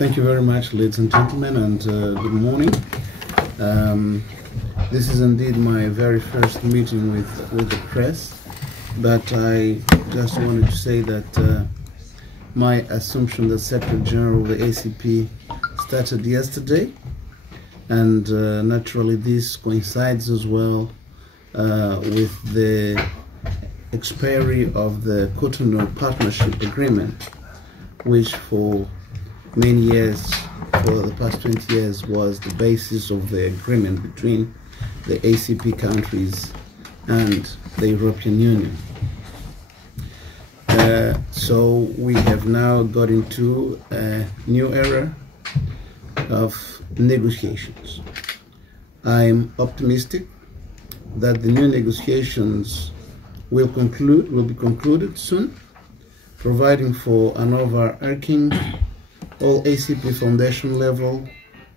Thank you very much, ladies and gentlemen, and good morning. This is indeed my very first meeting with the press, but I just wanted to say that my assumption that Secretary General of the ACP started yesterday, and naturally this coincides as well with the expiry of the Cotonou Partnership Agreement, which for many years, for the past 20 years, was the basis of the agreement between the ACP countries and the European Union. So we have now got into a new era of negotiations. I'm optimistic that the new negotiations will be concluded soon, providing for an overarching all ACP foundation level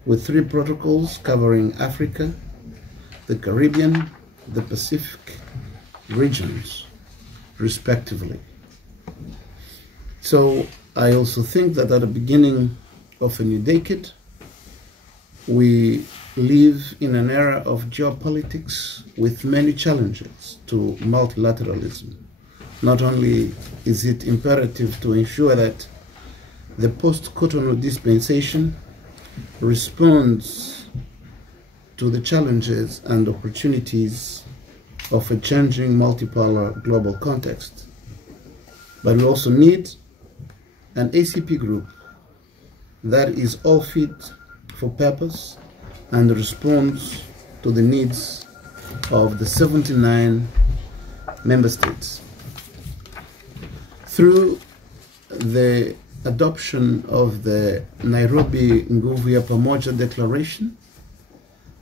with 3 protocols covering Africa, the Caribbean, the Pacific regions, respectively. So I also think that at the beginning of a new decade, we live in an era of geopolitics with many challenges to multilateralism. Not only is it imperative to ensure that the post-Cotonou dispensation responds to the challenges and opportunities of a changing multipolar global context, but we also need an ACP group that is all fit for purpose and responds to the needs of the 79 member states. Through the adoption of the Nairobi Nguvu ya Pamoja Declaration,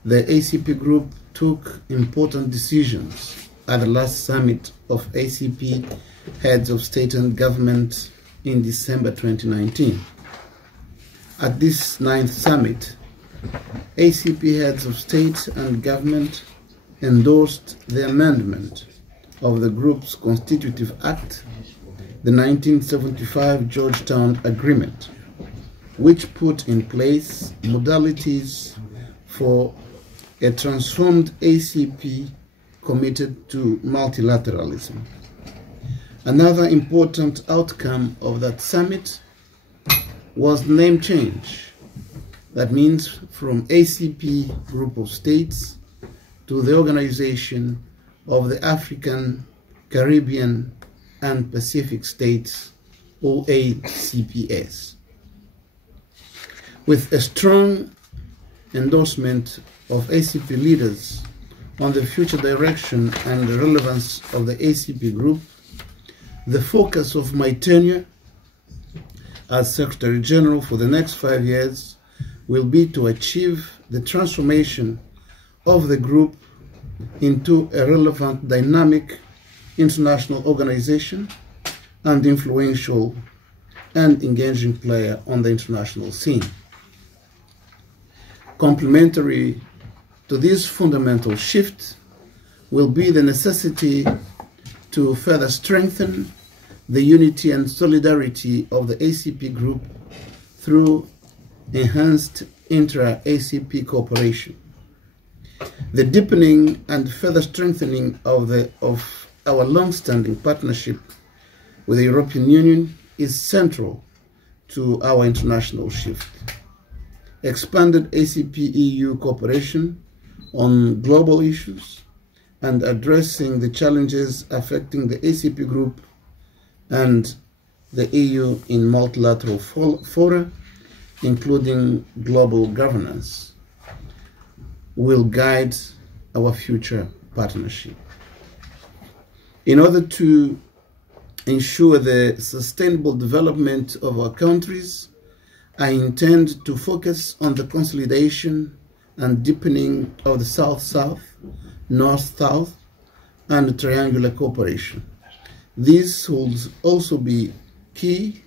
the ACP group took important decisions at the last summit of ACP heads of state and government in December 2019. At this 9th summit, ACP heads of state and government endorsed the amendment of the group's constitutive act, the 1975 Georgetown Agreement, which put in place modalities for a transformed ACP committed to multilateralism. Another important outcome of that summit was name change. That means from ACP Group of States to the Organization of the African, Caribbean, and Pacific States, OACPS. With a strong endorsement of ACP leaders on the future direction and the relevance of the ACP group, the focus of my tenure as Secretary General for the next 5 years will be to achieve the transformation of the group into a relevant, dynamic international organization and influential and engaging player on the international scene. Complementary to this fundamental shift will be the necessity to further strengthen the unity and solidarity of the ACP group through enhanced intra-ACP cooperation. The deepening and further strengthening of our long-standing partnership with the European Union is central to our international shift. Expanded ACP-EU cooperation on global issues and addressing the challenges affecting the ACP group and the EU in multilateral fora, including global governance, will guide our future partnership. In order to ensure the sustainable development of our countries, I intend to focus on the consolidation and deepening of the South-South, North-South, and triangular cooperation. These will also be key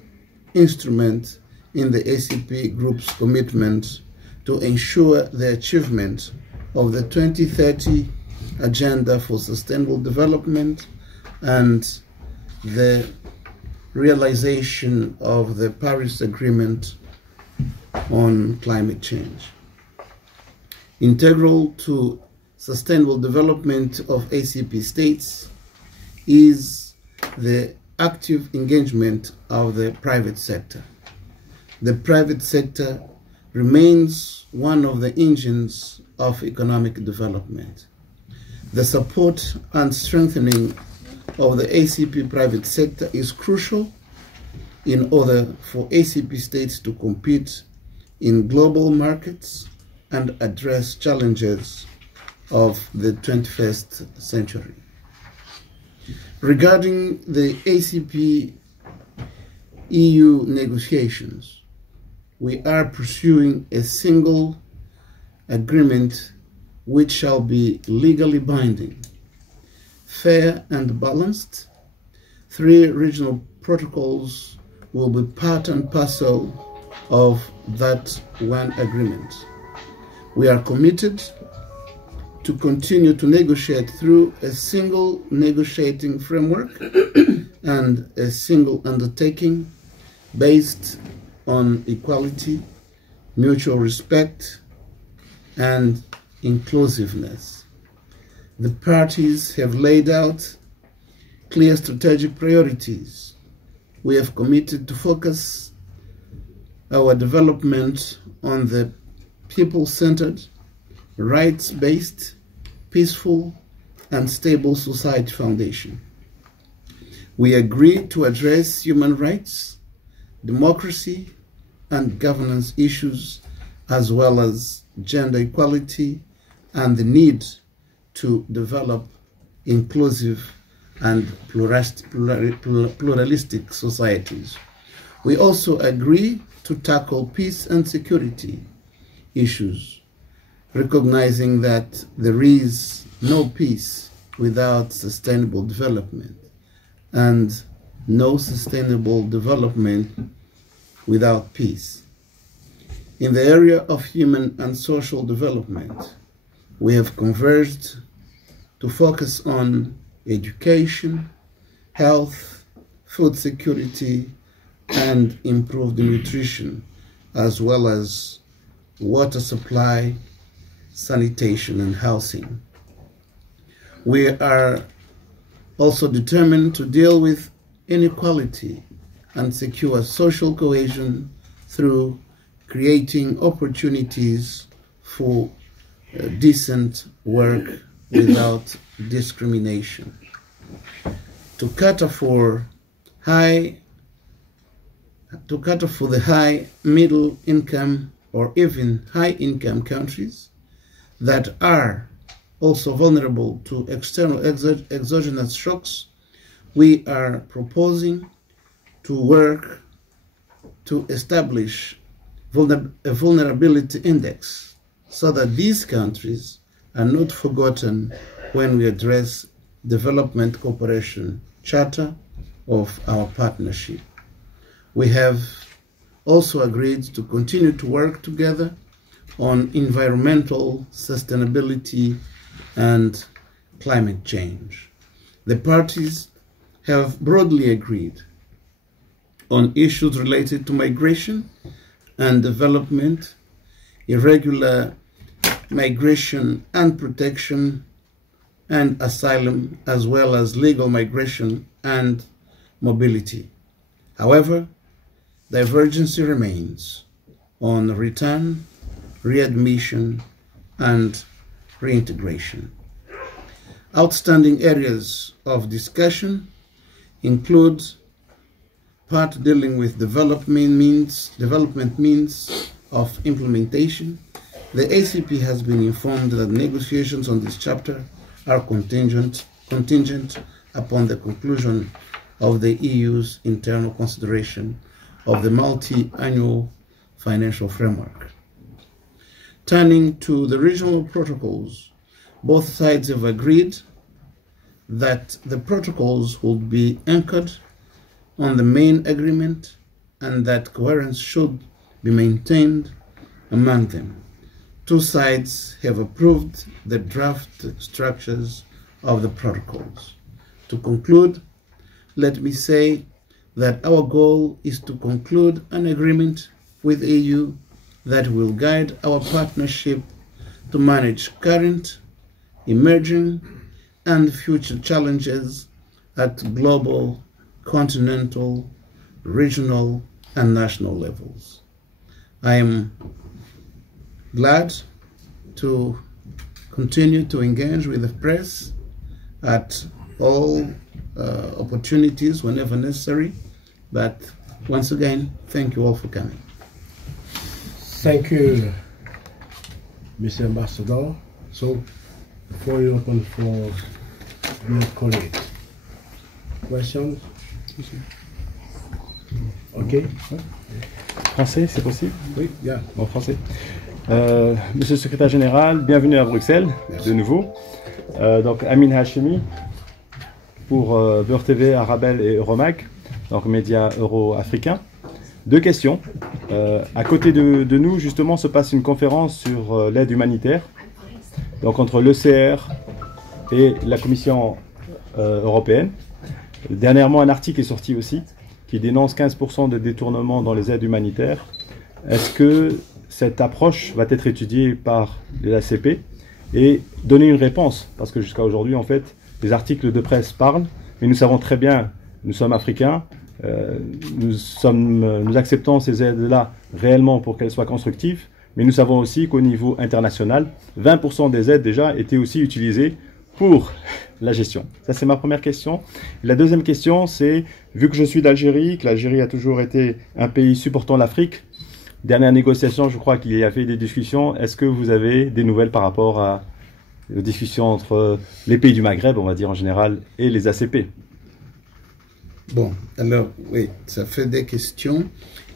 instruments in the ACP group's commitment to ensure the achievement of the 2030 Agenda for Sustainable Development and the realization of the Paris Agreement on climate change. Integral to sustainable development of ACP states is the active engagement of the private sector. The private sector remains one of the engines of economic development. The support and strengthening of the ACP private sector is crucial in order for ACP states to compete in global markets and address challenges of the 21st century. Regarding the ACP EU negotiations, we are pursuing a single agreement which shall be legally binding, fair and balanced. 3 regional protocols will be part and parcel of that one agreement. We are committed to continue to negotiate through a single negotiating framework and a single undertaking based on equality, mutual respect, and inclusiveness. The parties have laid out clear strategic priorities. We have committed to focus our development on the people-centered, rights-based, peaceful, and stable society foundation. We agree to address human rights, democracy, and governance issues, as well as gender equality and the need to develop inclusive and pluralistic societies. We also agree to tackle peace and security issues, recognizing that there is no peace without sustainable development and no sustainable development without peace. In the area of human and social development, we have converged to focus on education, health, food security, and improved nutrition, as well as water supply, sanitation, and housing. We are also determined to deal with inequality and secure social cohesion through creating opportunities for decent work without discrimination. To cater for the high middle income or even high income countries that are also vulnerable to external exogenous shocks, we are proposing to work to establish a vulnerability index so that these countries are not forgotten when we address development cooperation charter of our partnership. We have also agreed to continue to work together on environmental sustainability and climate change. The parties have broadly agreed on issues related to migration and development, irregular migration and protection, and asylum, as well as legal migration and mobility. However, divergence remains on return, readmission, and reintegration. Outstanding areas of discussion include part dealing with development means of implementation. The ACP has been informed that negotiations on this chapter are contingent upon the conclusion of the EU's internal consideration of the multi-annual financial framework. Turning to the regional protocols, both sides have agreed that the protocols will be anchored on the main agreement and that coherence should be maintained among them. Two sides have approved the draft structures of the protocols. To conclude, let me say that our goal is to conclude an agreement with EU that will guide our partnership to manage current, emerging, and future challenges at global, continental, regional, and national levels. I am glad to continue to engage with the press at all opportunities whenever necessary. But once again, thank you all for coming. Thank you, Mr. Ambassador. So, before you open for your colleagues, questions? Ok. Français, c'est possible? Oui, bien. En français. Monsieur le secrétaire général, bienvenue à Bruxelles, de nouveau. Donc, Amin Hachemi, pour Beurre TV, Arabelle et Euromag, donc médias euro-africains. Deux questions. À côté de nous, justement, se passe une conférence sur l'aide humanitaire, donc entre l'ECR et la Commission européenne. Dernièrement, un article est sorti aussi qui dénonce 15% de détournement dans les aides humanitaires. Est-ce que cette approche va être étudiée par les ACP et donner une réponse? Parce que jusqu'à aujourd'hui, en fait, les articles de presse parlent, mais nous savons très bien, nous sommes africains, nous acceptons ces aides-là réellement pour qu'elles soient constructives, mais nous savons aussi qu'au niveau international, 20% des aides déjà étaient aussi utilisées pour la gestion. Ça, c'est ma première question. La deuxième question, c'est, vu que je suis d'Algérie, que l'Algérie a toujours été un pays supportant l'Afrique, dernière négociation, je crois qu'il y avait des discussions. Est-ce que vous avez des nouvelles par rapport aux discussions entre les pays du Maghreb, on va dire en général, et les ACP? Bon, alors, oui, ça fait des questions.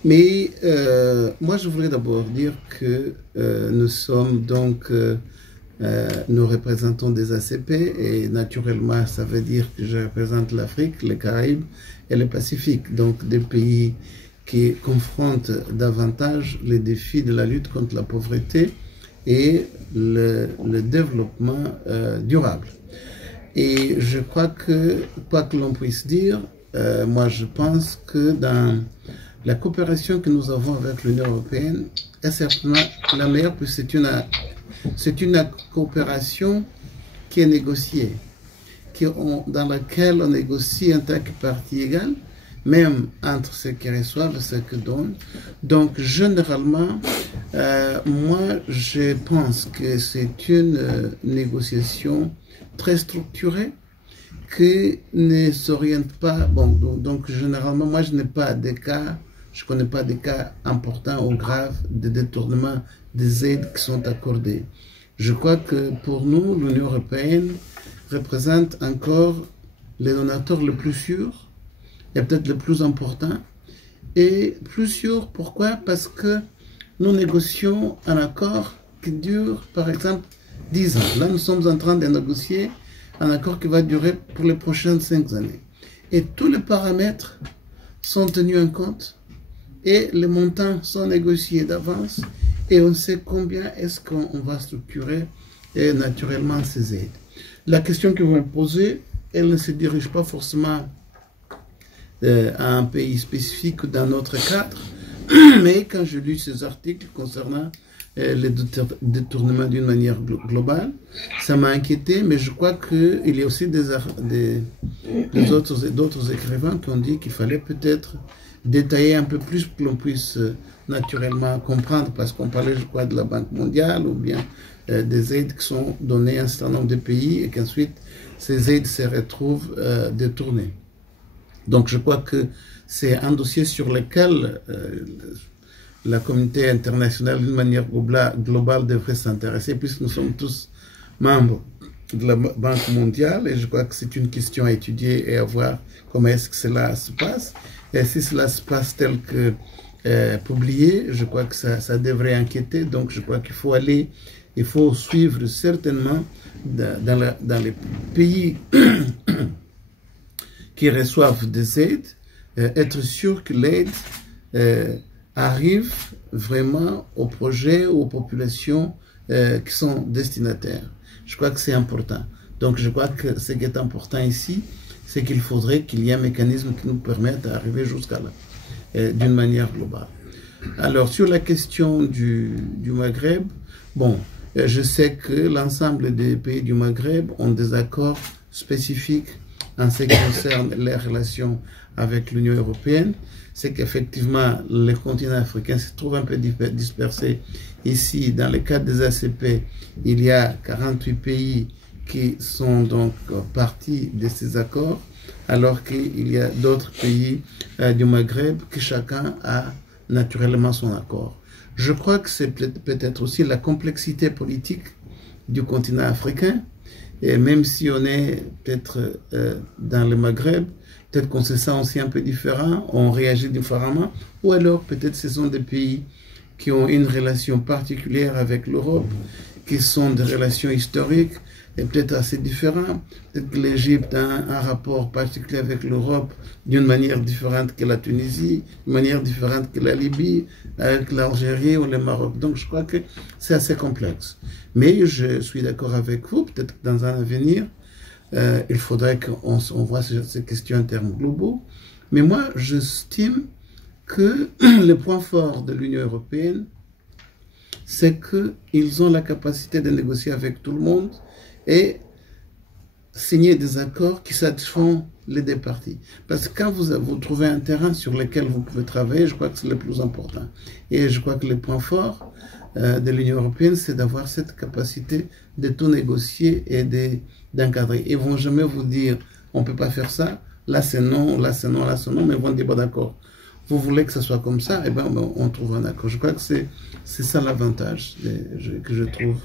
Mais moi, je voudrais d'abord dire que nous sommes donc, nous représentons des ACP et naturellement, ça veut dire que je représente l'Afrique, les Caraïbes et le Pacifique. Donc, des pays qui confrontent davantage les défis de la lutte contre la pauvreté et le développement durable. Et je crois que, quoi que l'on puisse dire, moi je pense que dans la coopération que nous avons avec l'Union européenne est certainement la meilleure, puisque c'est une coopération qui est négociée, dans laquelle on négocie en tant que partie égale, même entre ceux qui reçoivent et ceux qui donnent. Donc généralement, moi je pense que c'est une négociation très structurée, qui ne s'oriente pas, bon, donc généralement, moi je n'ai pas de cas, je ne connais pas de cas importants ou graves de détournement des aides qui sont accordées. Je crois que pour nous, l'Union européenne représente encore le donateur le plus sûr, et peut-être le plus important. Et plus sûr, pourquoi? Parce que nous négocions un accord qui dure, par exemple, 10 ans. Là, nous sommes en train de négocier un accord qui va durer pour les prochaines 5 années. Et tous les paramètres sont tenus en compte et les montants sont négociés d'avance et on sait combien est-ce qu'on va structurer naturellement ces aides. La question que vous me posez, elle ne se dirige pas forcément à un pays spécifique ou dans notre cadre, mais quand je lis ces articles concernant les détournements d'une manière globale, ça m'a inquiété, mais je crois qu'il y a aussi d'autres écrivains qui ont dit qu'il fallait peut-être détailler un peu plus pour que l'on puisse naturellement comprendre, parce qu'on parlait, je crois, de la Banque mondiale ou bien des aides qui sont données à un certain nombre de pays et qu'ensuite ces aides se retrouvent détournées. Donc je crois que c'est un dossier sur lequel la communauté internationale d'une manière globale devrait s'intéresser, puisque nous sommes tous membres de la Banque mondiale et je crois que c'est une question à étudier et à voir comment est-ce que cela se passe. Et si cela se passe tel que publié, je crois que ça devrait inquiéter. Donc je crois qu'il faut aller, il faut suivre certainement dans les pays qui reçoivent des aides, être sûr que l'aide arrive vraiment aux projets ou aux populations qui sont destinataires. Je crois que c'est important. Donc je crois que ce qui est important ici, c'est qu'il faudrait qu'il y ait un mécanisme qui nous permette d'arriver jusqu'à là, d'une manière globale. Alors, sur la question du Maghreb, bon, je sais que l'ensemble des pays du Maghreb ont des accords spécifiques en ce qui concerne les relations avec l'Union européenne. C'est qu'effectivement, le continent africain se trouve un peu dispersé. Ici, dans le cadre des ACP, il y a 48 pays qui sont donc partis de ces accords, alors qu'il y a d'autres pays du Maghreb que chacun a naturellement son accord. Je crois que c'est peut-être aussi la complexité politique du continent africain, et même si on est peut-être dans le Maghreb, peut-être qu'on se sent aussi un peu différent, on réagit différemment, ou alors peut-être ce sont des pays qui ont une relation particulière avec l'Europe, qui sont des relations historiques, et peut-être assez différentes. Peut-être que l'Égypte a un rapport particulier avec l'Europe d'une manière différente que la Tunisie, d'une manière différente que la Libye, avec l'Algérie ou le Maroc. Donc je crois que c'est assez complexe. Mais je suis d'accord avec vous, peut-être que dans un avenir, il faudrait qu'on voit ces questions en termes globaux. Mais moi, j'estime que le point fort de l'Union européenne, c'est qu'ils ont la capacité de négocier avec tout le monde et signer des accords qui satisfont les deux parties. Parce que quand vous trouvez un terrain sur lequel vous pouvez travailler, je crois que c'est le plus important. Et je crois que le point fort de l'Union européenne, c'est d'avoir cette capacité de tout négocier et d'encadrer. Ils ne vont jamais vous dire, on ne peut pas faire ça, là c'est non, là c'est non, là c'est non, mais ils vont dire, bon d'accord, vous voulez que ça soit comme ça, et bien on trouve un accord. Je crois que c'est ça l'avantage que je trouve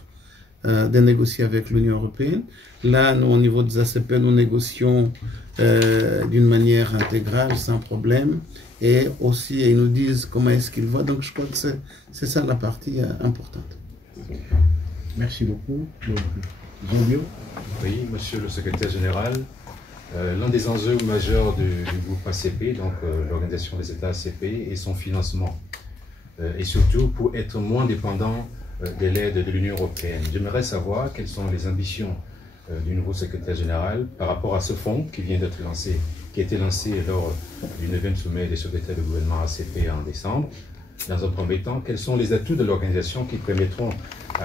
de négocier avec l'Union européenne. Là, nous, au niveau des ACP, nous négocions d'une manière intégrale, sans problème, et aussi ils nous disent comment est-ce qu'ils voient. Donc je crois que c'est ça la partie importante. Merci beaucoup. Jean-Bio. Oui, monsieur le secrétaire général, l'un des enjeux majeurs du groupe ACP, donc l'Organisation des États ACP, et son financement, et surtout pour être moins dépendant de l'aide de l'Union européenne. J'aimerais savoir quelles sont les ambitions du nouveau secrétaire général par rapport à ce fonds qui vient d'être lancé, qui a été lancé lors du 9e sommet des secrétaires de gouvernement ACP en décembre. Dans un premier temps, quels sont les atouts de l'organisation qui permettront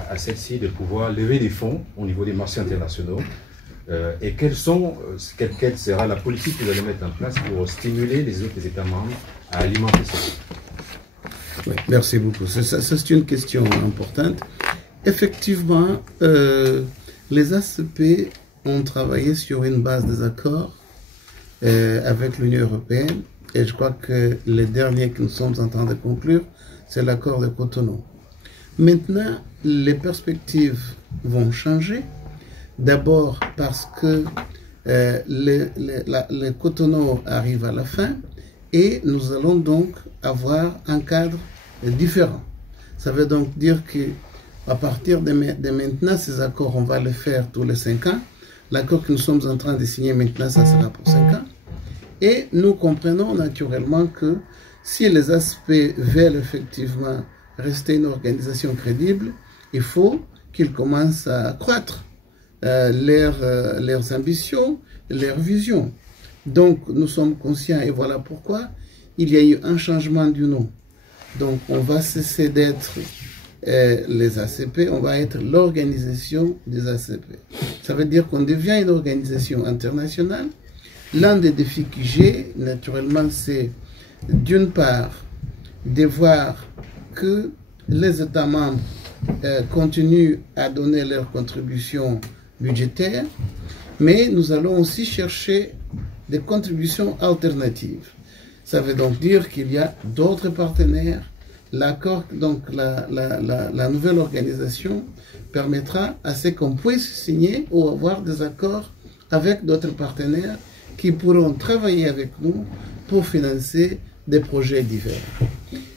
à celle-ci de pouvoir lever des fonds au niveau des marchés internationaux et quelle sera la politique que vous allez mettre en place pour stimuler les autres États membres à alimenter ces fonds? Oui, merci beaucoup. C'est une question importante. Effectivement, les ACP ont travaillé sur une base des accords avec l'Union européenne et je crois que le dernier que nous sommes en train de conclure, c'est l'accord de Cotonou. Maintenant, les perspectives vont changer. D'abord parce que le Cotonou arrive à la fin et nous allons donc avoir un cadre différent. Ça veut donc dire qu'à partir de maintenant, ces accords, on va les faire tous les 5 ans. L'accord que nous sommes en train de signer maintenant, ça sera pour 5 ans. Et nous comprenons naturellement que si les ACP veulent effectivement rester une organisation crédible, il faut qu'ils commencent à accroître leurs ambitions, leurs visions. Donc nous sommes conscients et voilà pourquoi il y a eu un changement du nom. Donc on va cesser d'être les ACP, on va être l'organisation des ACP. Ça veut dire qu'on devient une organisation internationale. L'un des défis que j'ai, naturellement, c'est d'une part de voir que les États membres continuent à donner leur contribution budgétaire, mais nous allons aussi chercher des contributions alternatives. Ça veut donc dire qu'il y a d'autres partenaires. L'accord, donc la nouvelle organisation permettra à ce qu'on puisse signer ou avoir des accords avec d'autres partenaires qui pourront travailler avec nous pour financer des projets divers.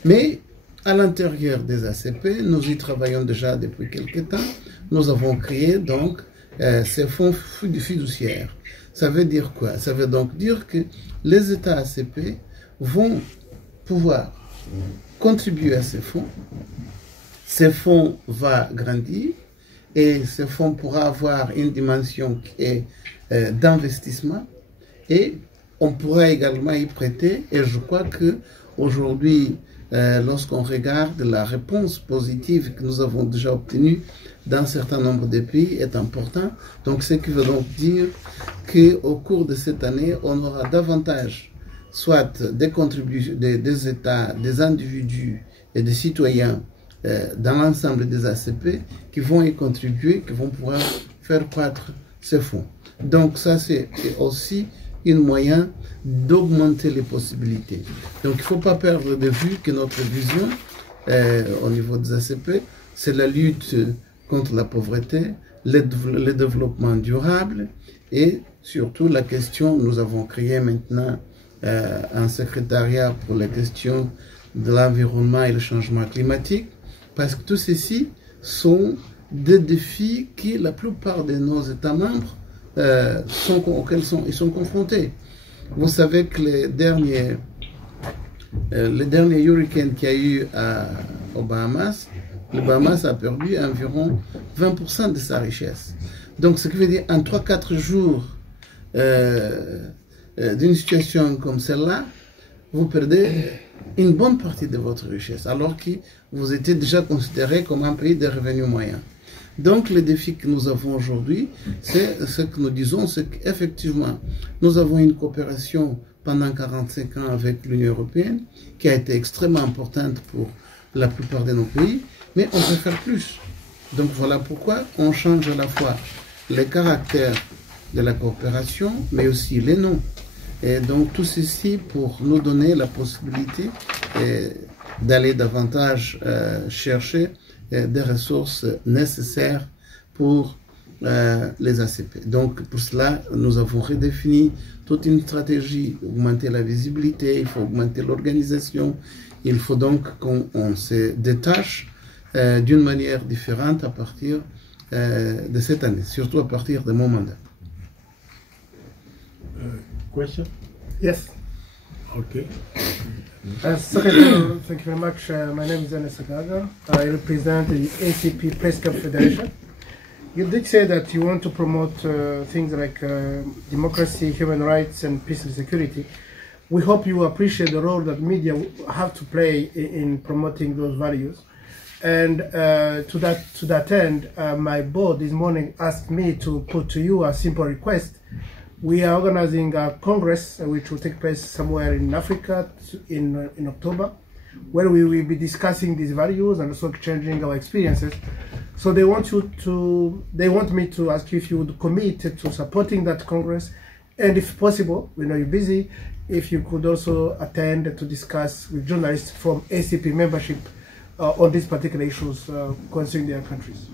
Mais à l'intérieur des ACP, nous y travaillons déjà depuis quelques temps. Nous avons créé donc ces fonds fiduciaires. Ça veut dire quoi? Ça veut donc dire que les États ACP vont pouvoir contribuer à ces fonds. Ces fonds vont grandir et ces fonds pourront avoir une dimension qui est d'investissement et on pourra également y prêter. Et je crois que aujourd'hui, lorsqu'on regarde la réponse positive que nous avons déjà obtenue dans un certain nombre de pays est important. Donc, ce qui veut donc dire qu'au cours de cette année, on aura davantage soit des contributions des États, des individus et des citoyens dans l'ensemble des ACP qui vont y contribuer, qui vont pouvoir faire croître ces fonds. Donc, ça, c'est aussi un moyen d'augmenter les possibilités. Donc, il ne faut pas perdre de vue que notre vision au niveau des ACP, c'est la lutte contre la pauvreté, le développement durable et surtout la question, nous avons créé maintenant un secrétariat pour la question de l'environnement et le changement climatique, parce que tout ceci sont des défis qui la plupart de nos États membres auxquels ils sont confrontés. Vous savez que les derniers hurricanes qu'il y a eu aux Bahamas, le Bahamas a perdu environ 20% de sa richesse. Donc, ce qui veut dire en 3-4 jours d'une situation comme celle-là, vous perdez une bonne partie de votre richesse, alors que vous étiez déjà considéré comme un pays de revenus moyens. Donc, le défi que nous avons aujourd'hui, c'est ce que nous disons, c'est qu'effectivement, nous avons une coopération pendant 45 ans avec l'Union européenne, qui a été extrêmement importante pour la plupart de nos pays, mais on peut faire plus. Donc, voilà pourquoi on change à la fois les caractères de la coopération, mais aussi les noms. Et donc, tout ceci pour nous donner la possibilité d'aller davantage chercher des ressources nécessaires pour les ACP. Donc, pour cela, nous avons redéfini toute une stratégie, augmenter la visibilité, il faut augmenter l'organisation, il faut donc qu'on se détache d'une manière différente à partir de cette année, surtout à partir de mon mandat. Question? Yes. Okay. Secretary, thank you very much. My name is Anas Sagaga. I represent the ACP Press Club Federation. You did say that you want to promote things like democracy, human rights, and peace and security. We hope you appreciate the role that media have to play in promoting those values. And to that end, my board this morning asked me to put to you a simple request. We are organizing a congress which will take place somewhere in Africa in October, where we will be discussing these values and also exchanging our experiences. So they want me to ask you if you would commit to supporting that congress, and if possible, we know you're busy, if you could also attend to discuss with journalists from ACP membership on these particular issues concerning their countries.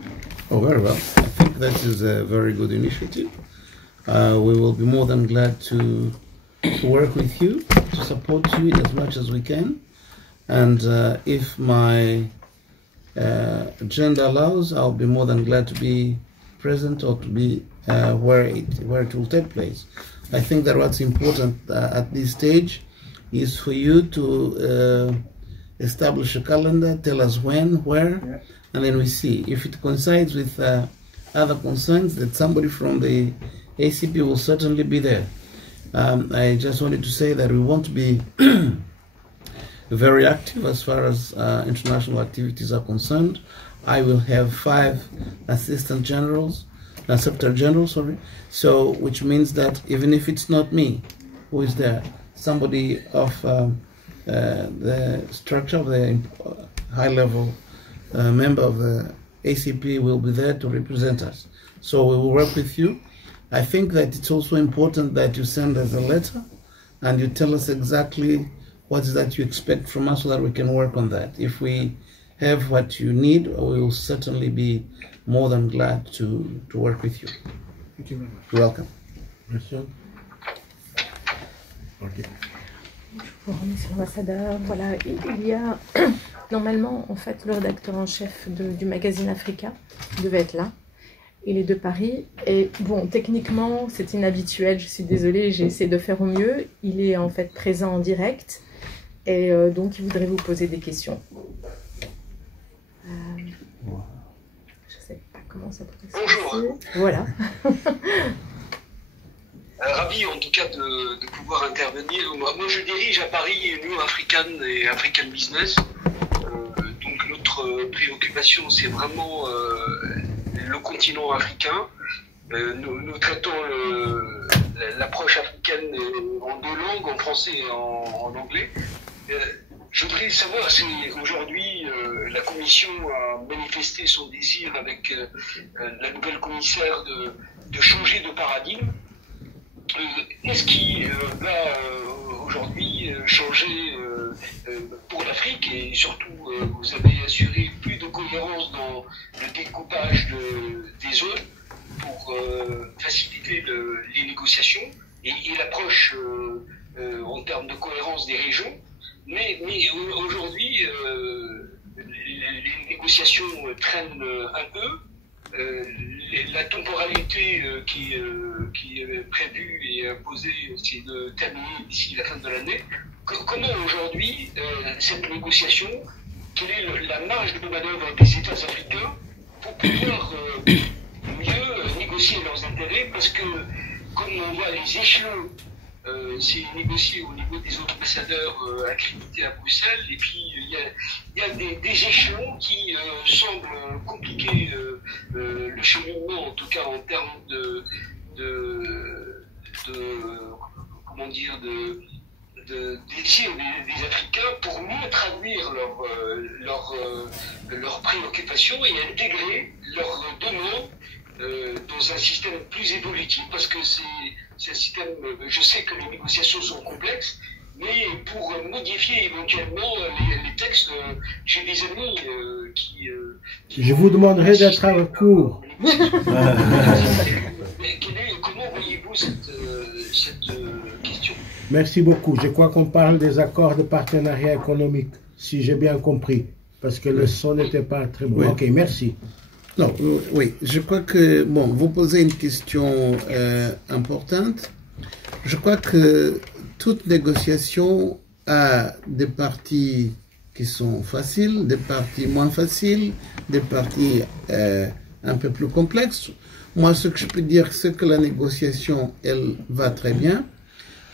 Oh, very well. I think that is a very good initiative. We will be more than glad to work with you, to support you as much as we can. And if my agenda allows, I'll be more than glad to be present or to be where it will take place. I think that what's important at this stage is for you to establish a calendar, tell us when, where, and then we see. If it coincides with other concerns, that somebody from the ACP will certainly be there. I just wanted to say that we want to be very active as far as international activities are concerned. I will have 5 assistant generals, secretary generals, so which means that even if it's not me who is there, somebody of the structure of the high-level member of the ACP will be there to represent us. So we will work with you. I think that it's also important that you send us a letter and you tell us exactly what is that you expect from us so that we can work on that. If we have what you need, we will certainly be more than glad to work with you. Thank you very much. You're welcome. Question? Okay. Bonjour, monsieur l'ambassadeur. Voilà, il y a normalement, en fait, le rédacteur en chef du magazine Africa devait être là. Il est de Paris. Et bon, techniquement, c'est inhabituel. Je suis désolée, j'ai essayé de faire au mieux. Il est en fait présent en direct. Et donc, il voudrait vous poser des questions. Je ne sais pas comment ça pourrait se passer. Bonjour. Voilà. Ravi en tout cas de pouvoir intervenir. Moi je dirige à Paris New African et African Business. préoccupation, c'est vraiment le continent africain. Nous traitons l'approche africaine en deux langues, en français et en anglais. Je voudrais savoir si aujourd'hui la Commission a manifesté son désir avec la nouvelle commissaire de changer de paradigme. Est-ce qu'il va aujourd'hui changer pour l'Afrique et surtout vous avez assuré plus de cohérence dans le découpage des zones pour faciliter les négociations et l'approche en termes de cohérence des régions. Mais aujourd'hui, les négociations traînent un peu. La temporalité qui est prévue et imposée, c'est de terminer d'ici la fin de l'année. Comment aujourd'hui, cette négociation, quelle est la marge de manœuvre des États africains pour pouvoir mieux négocier leurs intérêts? Parce que, comme on voit les échelons, c'est négocié au niveau des ambassadeurs accrédités à Bruxelles, et puis il y a des échelons qui semblent compliquer le cheminement, en tout cas en termes comment dire, désir des Africains pour mieux traduire leurs préoccupations et intégrer leurs demandes dans un système plus évolutif, parce que c'est un système, je sais que les négociations sont complexes, mais pour modifier éventuellement les textes, j'ai des amis qui... Je vous demanderai d'être à court. Comment voyez-vous cette question? Merci beaucoup. Je crois qu'on parle des accords de partenariat économique, si j'ai bien compris, parce que le son n'était pas très bon. Oui. Ok, merci. Non, oui, je crois que, bon, vous posez une question importante. Je crois que toute négociation a des parties qui sont faciles, des parties moins faciles, des parties un peu plus complexes. Moi, ce que je peux dire, c'est que la négociation, elle va très bien.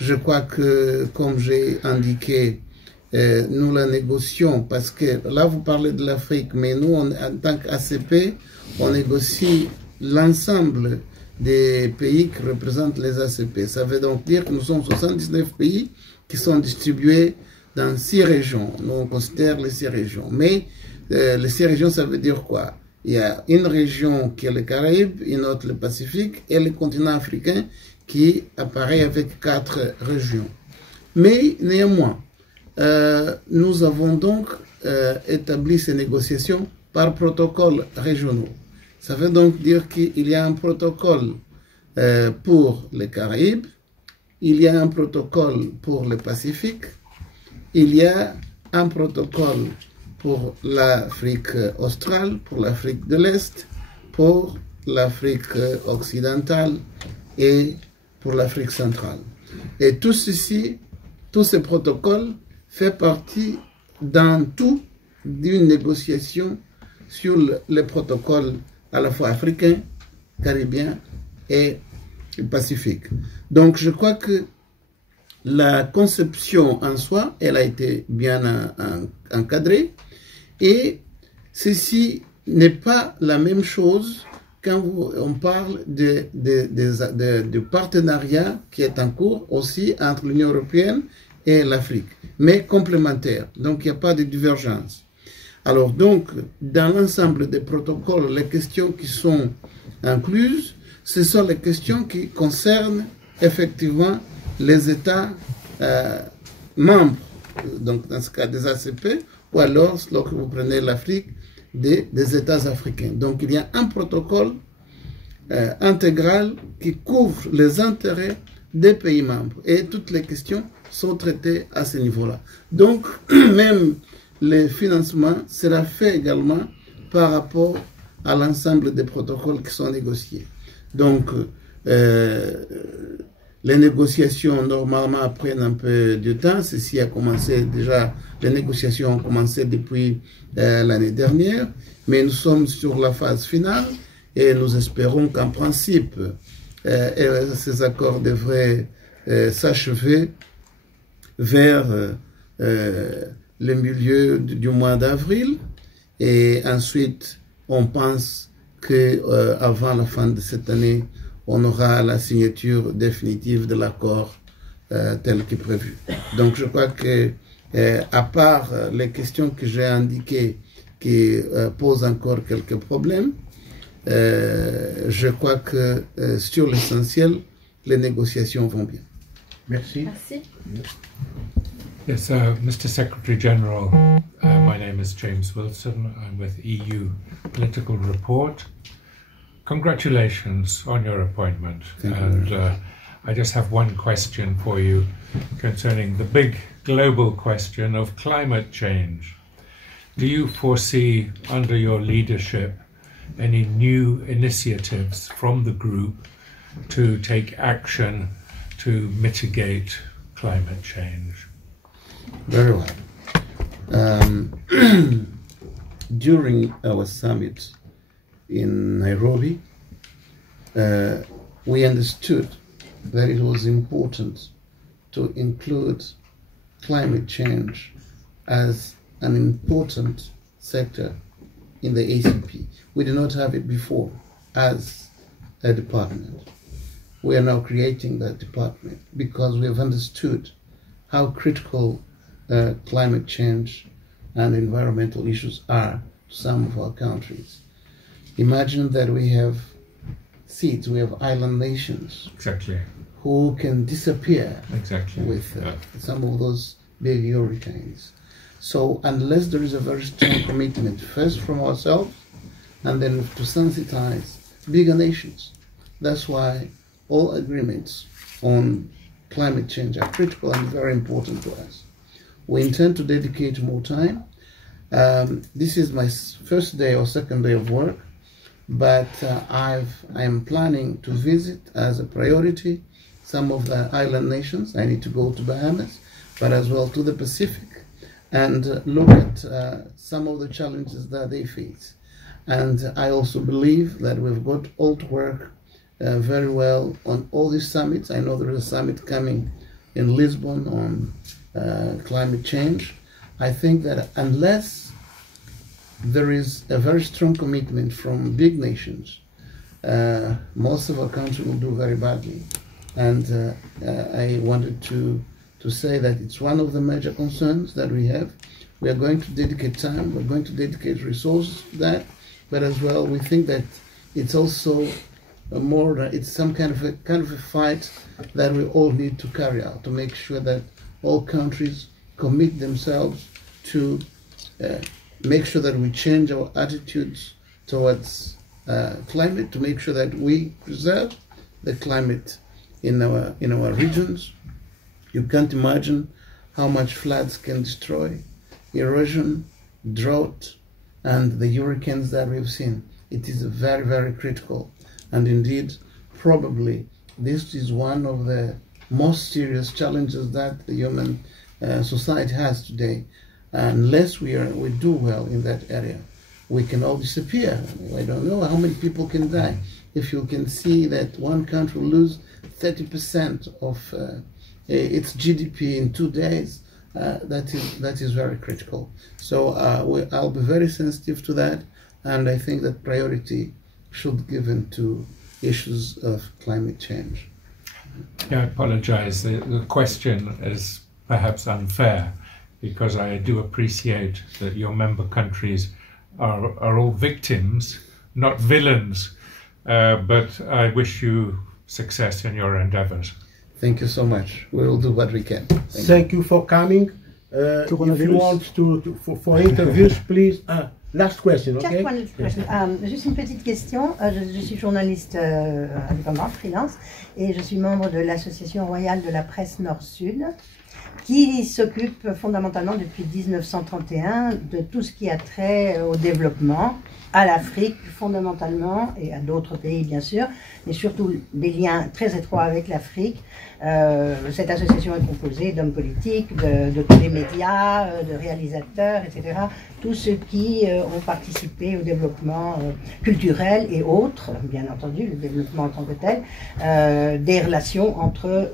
Je crois que, comme j'ai indiqué, nous la négocions parce que là, vous parlez de l'Afrique, mais nous, en tant qu'ACP, on négocie l'ensemble des pays qui représentent les ACP. Ça veut donc dire que nous sommes 79 pays qui sont distribués dans 6 régions. Nous, on considère les 6 régions. Mais les 6 régions, ça veut dire quoi? Il y a une région qui est le Caraïbes, une autre le Pacifique, et le continent africain qui apparaît avec 4 régions. Mais néanmoins, nous avons donc établi ces négociations par protocoles régionaux. Ça veut donc dire qu'il y a un protocole pour les Caraïbes, il y a un protocole pour le Pacifique, il y a un protocole pour l'Afrique australe, pour l'Afrique de l'Est, pour l'Afrique occidentale et pour l'Afrique centrale. Et tout ceci, tous ces protocoles fait partie dans tout d'une négociation sur les protocoles à la fois africains, caribéens et pacifiques. Donc je crois que la conception en soi, elle a été bien encadrée et ceci n'est pas la même chose quand on parle de partenariat qui est en cours aussi entre l'Union européenne et l'Afrique, mais complémentaire. Donc il n'y a pas de divergence. Alors donc, dans l'ensemble des protocoles, les questions qui sont incluses, ce sont les questions qui concernent effectivement les États membres, donc dans ce cas des ACP, ou alors, lorsque vous prenez l'Afrique, des États africains. Donc il y a un protocole intégral qui couvre les intérêts des pays membres. Et toutes les questions sont traitées à ce niveau-là. Donc, même le financement sera fait également par rapport à l'ensemble des protocoles qui sont négociés. Donc, les négociations normalement prennent un peu de temps. Ceci a commencé déjà, les négociations ont commencé depuis l'année dernière, mais nous sommes sur la phase finale et nous espérons qu'en principe, ces accords devraient s'achever vers le milieu du mois d'avril Et ensuite, on pense qu'avant la fin de cette année, on aura la signature définitive de l'accord tel que prévu. Donc je crois que, à part les questions que j'ai indiquées qui posent encore quelques problèmes, je crois que sur l'essentiel, les négociations vont bien. Merci. Merci. Yes, Mr. Secretary General, my name is James Wilson. I'm with EU Political Report. Congratulations on your appointment. Thank you. I just have one question for you concerning the big global question of climate change. Do you foresee, under your leadership, any new initiatives from the group to take action to mitigate climate change? Very well. During our summit in Nairobi, we understood that it was important to include climate change as an important sector in the ACP. We did not have it before as a department. We are now creating that department because we have understood how critical climate change and environmental issues are to some of our countries. Imagine that we have seeds, we have island nations. Exactly. Who can disappear with some of those big hurricanes. So unless there is a very strong commitment, first from ourselves, and then to sensitize bigger nations, that's why all agreements on climate change are critical and very important to us. We intend to dedicate more time. This is my first day or second day of work, but I am planning to visit as a priority some of the island nations. I need to go to Bahamas, but as well to the Pacific, and look at some of the challenges that they face. And I also believe that we've got all to work very well on all these summits. I know there is a summit coming in Lisbon on climate change. I think that unless there is a very strong commitment from big nations, most of our countries will do very badly. And I wanted to say that it's one of the major concerns that we have. We are going to dedicate time, we're going to dedicate resources to that, but as well we think that it's also it's some kind of a fight that we all need to carry out to make sure that all countries commit themselves to make sure that we change our attitudes towards climate, to make sure that we preserve the climate in our regions. You can't imagine how much floods can destroy, erosion, drought, and the hurricanes that we've seen. It is very, very critical. And indeed, probably this is one of the most serious challenges that the human society has today. Unless we do well in that area, we can all disappear. I don't know how many people can die. If you can see that one country will lose 30% of its GDP in 2 days, that is very critical. So I'll be very sensitive to that, and I think that priority should be given to issues of climate change. Yeah, I apologize. The question is perhaps unfair, because I do appreciate that your member countries are all victims, not villains, but I wish you success in your endeavors. Thank you so much. We will do what we can. Thank you for coming. If you want for interviews, please. Last question, okay? Just one question. Juste une petite question. Je suis journaliste indépendant, freelance, et je suis membre de l'Association royale de la presse Nord-Sud, qui s'occupe fondamentalement depuis 1931 de tout ce qui a trait au développement, à l'Afrique fondamentalement, et à d'autres pays bien sûr, mais surtout des liens très étroits avec l'Afrique. Cette association est composée d'hommes politiques, de tous les médias, de réalisateurs, etc. tous ceux qui ont participé au développement culturel et autres, bien entendu, le développement en tant que tel, des relations entre,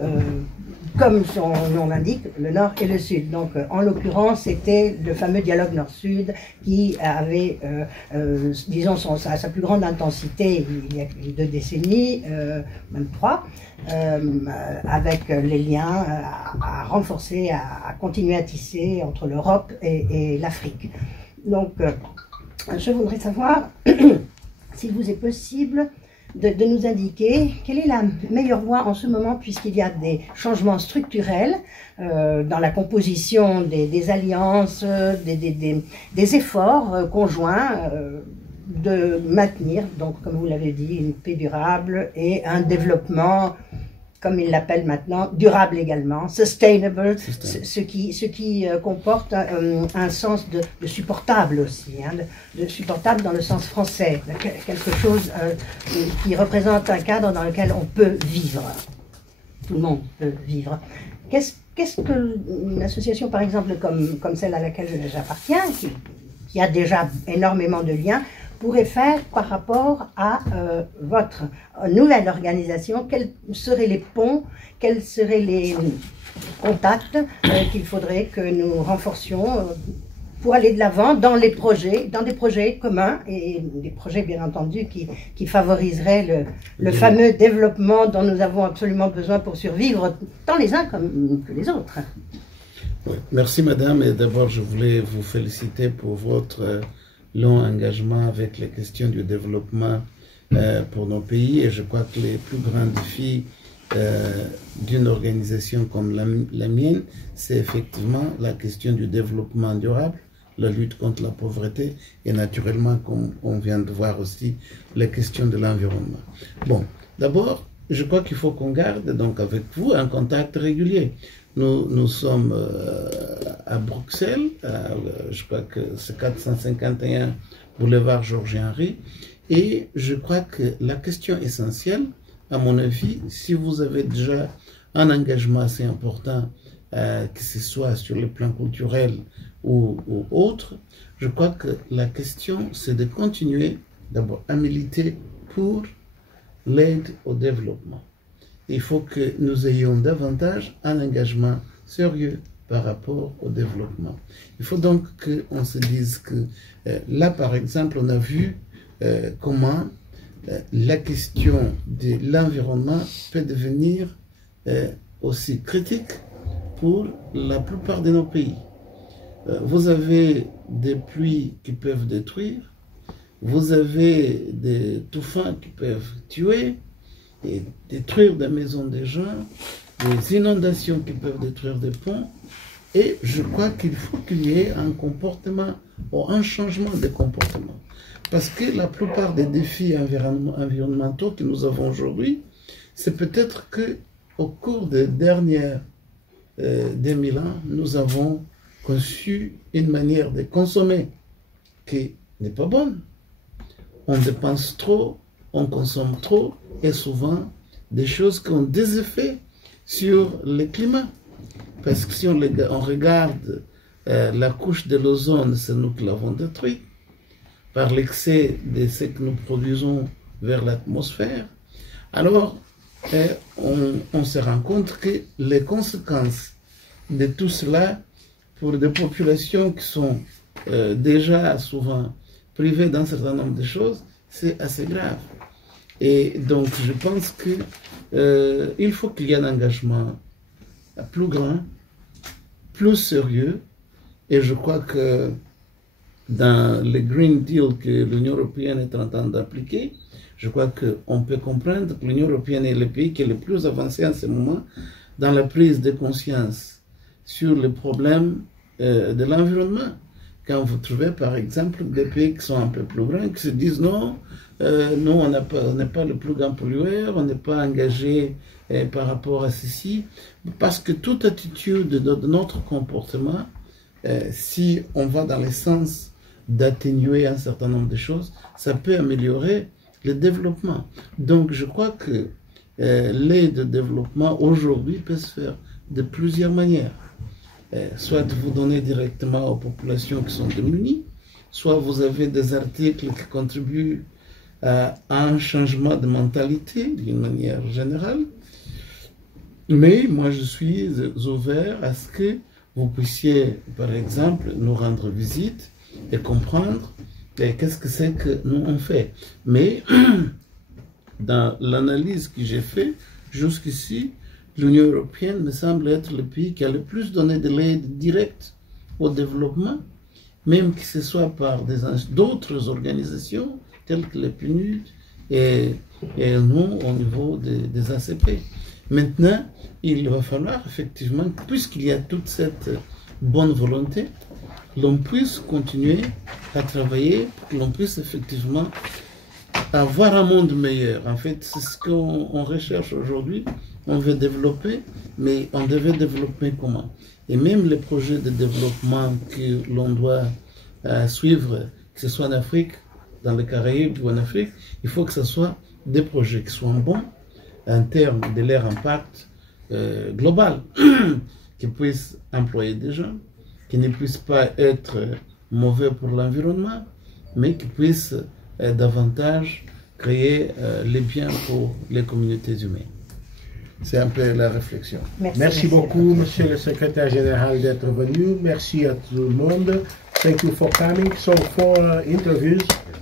comme son nom l'indique, le Nord et le Sud. Donc, en l'occurrence, c'était le fameux dialogue Nord-Sud qui avait, disons, sa plus grande intensité il y a 2 décennies, même 3, avec les liens à renforcer, à continuer à tisser entre l'Europe et l'Afrique. Donc, je voudrais savoir s'il vous est possible de nous indiquer quelle est la meilleure voie en ce moment, puisqu'il y a des changements structurels dans la composition des alliances, des efforts conjoints de maintenir, donc comme vous l'avez dit, une paix durable et un développement, comme ils l'appellent maintenant, durable également, sustainable, ce qui comporte un sens de supportable aussi, hein, de supportable dans le sens français, quelque chose qui représente un cadre dans lequel on peut vivre. Tout le monde peut vivre. Qu'est-ce que une association, par exemple, comme celle à laquelle j'appartiens, qui a déjà énormément de liens, pourrait faire par rapport à votre nouvelle organisation? Quels seraient les ponts, quels seraient les contacts qu'il faudrait que nous renforcions pour aller de l'avant dans des projets communs et des projets bien entendu qui favoriseraient le fameux développement dont nous avons absolument besoin pour survivre, tant les uns que les autres. Oui. Merci madame, et d'abord je voulais vous féliciter pour votre long engagement avec les questions du développement pour nos pays, et je crois que les plus grands défis d'une organisation comme la mienne, c'est effectivement la question du développement durable, la lutte contre la pauvreté et naturellement, comme on vient de voir aussi, les questions de l'environnement. Bon, d'abord, je crois qu'il faut qu'on garde donc avec vous un contact régulier. Nous sommes à Bruxelles, je crois que c'est 451 boulevard Georges-Henri, et je crois que la question essentielle, à mon avis, si vous avez déjà un engagement assez important, que ce soit sur le plan culturel ou autre, je crois que la question, c'est de continuer d'abord à militer pour l'aide au développement. Il faut que nous ayons davantage un engagement sérieux par rapport au développement. Il faut donc qu'on se dise que là, par exemple, on a vu comment la question de l'environnement peut devenir aussi critique pour la plupart de nos pays. Vous avez des pluies qui peuvent détruire, vous avez des touffans qui peuvent tuer et détruire des maisons des gens, des inondations qui peuvent détruire des ponts, et je crois qu'il faut qu'il y ait un comportement ou un changement de comportement. Parce que la plupart des défis environnementaux que nous avons aujourd'hui, c'est peut-être qu'au cours des dernières 2000 ans, nous avons conçu une manière de consommer qui n'est pas bonne. On dépense trop, on consomme trop, et souvent des choses qui ont des effets sur le climat. Parce que si on regarde la couche de l'ozone, c'est nous qui l'avons détruite par l'excès de ce que nous produisons vers l'atmosphère. Alors, on se rend compte que les conséquences de tout cela pour des populations qui sont déjà souvent privées d'un certain nombre de choses, c'est assez grave. Et donc, je pense qu'il faut qu'il y ait un engagement plus grand, plus sérieux, et je crois que dans le Green Deal que l'Union européenne est en train d'appliquer, je crois qu'on peut comprendre que l'Union européenne est le pays qui est le plus avancé en ce moment dans la prise de conscience sur les problèmes de l'environnement. Quand vous trouvez par exemple des pays qui sont un peu plus grands, qui se disent non, nous on n'est pas le plus grand pollueur, on n'est pas engagé par rapport à ceci, parce que toute attitude de notre comportement, si on va dans le sens d'atténuer un certain nombre de choses, ça peut améliorer le développement. Donc je crois que l'aide au développement aujourd'hui peut se faire de plusieurs manières. Soit vous donner directement aux populations qui sont démunies, soit vous avez des articles qui contribuent à un changement de mentalité d'une manière générale. Mais moi, je suis ouvert à ce que vous puissiez, par exemple, nous rendre visite et comprendre qu'est-ce que c'est que nous on fait. Mais dans l'analyse que j'ai faite jusqu'ici, l'Union européenne me semble être le pays qui a le plus donné de l'aide directe au développement, même que ce soit par d'autres organisations telles que le PNUD et nous au niveau des ACP. Maintenant, il va falloir effectivement, puisqu'il y a toute cette bonne volonté, l'on puisse continuer à travailler pour que l'on puisse effectivement avoir un monde meilleur. En fait, c'est ce qu'on recherche aujourd'hui. On veut développer, mais on devait développer comment? Et même les projets de développement que l'on doit suivre, que ce soit en Afrique, dans les Caraïbes ou en Afrique, il faut que ce soit des projets qui soient bons en termes de leur impact global, qui puissent employer des gens, qui ne puissent pas être mauvais pour l'environnement, mais qui puissent davantage créer les biens pour les communautés humaines. C'est un peu la réflexion. Merci beaucoup, Monsieur le Secrétaire Général, d'être venu. Merci à tout le monde. Thank you for coming. So for interviews,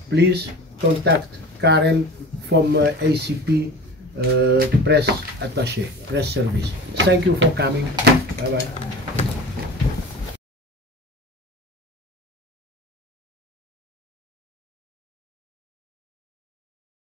please contact Karen from ACP press attaché, press service. Thank you for coming. Bye bye.